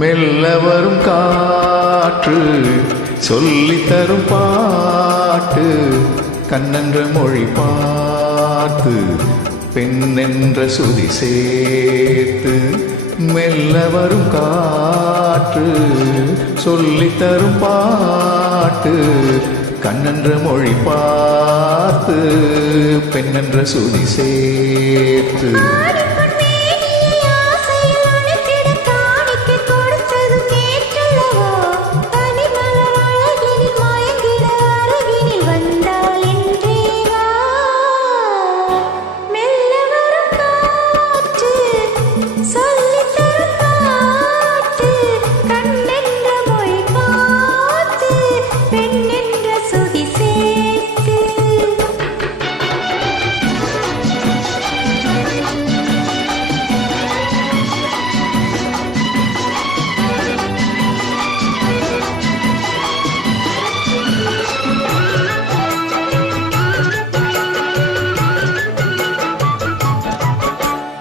மெல்ல வரும் காற்று சொல்லித் தரும் பாட்டு, கண்ணென்ற மொழி பார்த்து பெண்ணென்ற சுதி சேர்த்து. மெல்ல வரும் காற்று சொல்லித் தரும் பாட்டு, கண்ணென்ற மொழி பார்த்து பெண்ணென்ற சுதி சேர்த்து.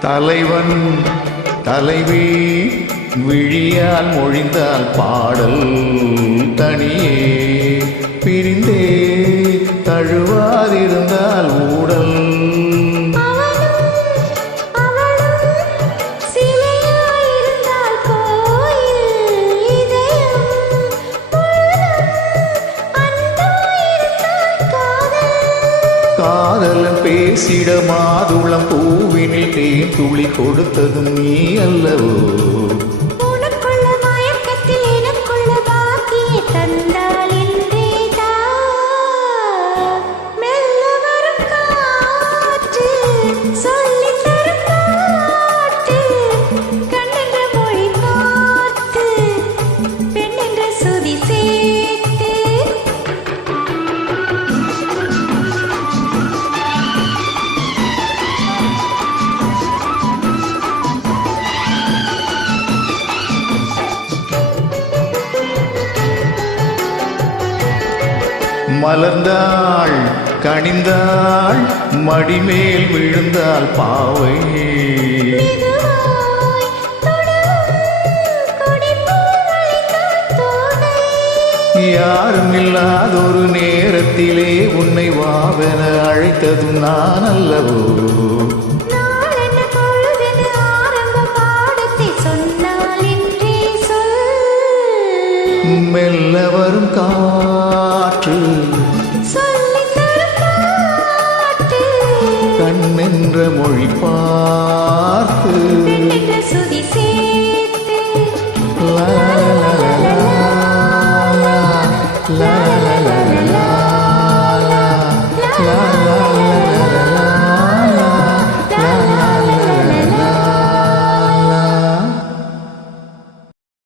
தலைவன் தலைவி விழியால் மொழிந்தால் பாடல் தனியே, பிரிந்தே தழுவாதிருந்தால் ஊடல். காதலன் பேசிட மாதுளம் பூவினில் தேன் துளி கொடுத்ததும் நீ அல்லவோ? உனக்குள்ள மயக்கத்தில் எனக்குள்ள பாக்கியை தந்தால் என்றேதா. மெல்ல வரும் காற்று சொல்லித் தரும் பாட்டு, கண்ணென்ற மொழி பார்த்து பெண்ணென்ற சுதி சேர்த்து. மலர்ந்தாள் கனிந்தாள் மடிமேல் விழுந்தாள் பாவை, யாரும் இல்லாதொரு நேரத்திலே உன்னை வாவென அழைத்ததும் நான் அல்லவோ? மெல்ல வரும் காற்று கண்ணென்ற மொழி பார்த்து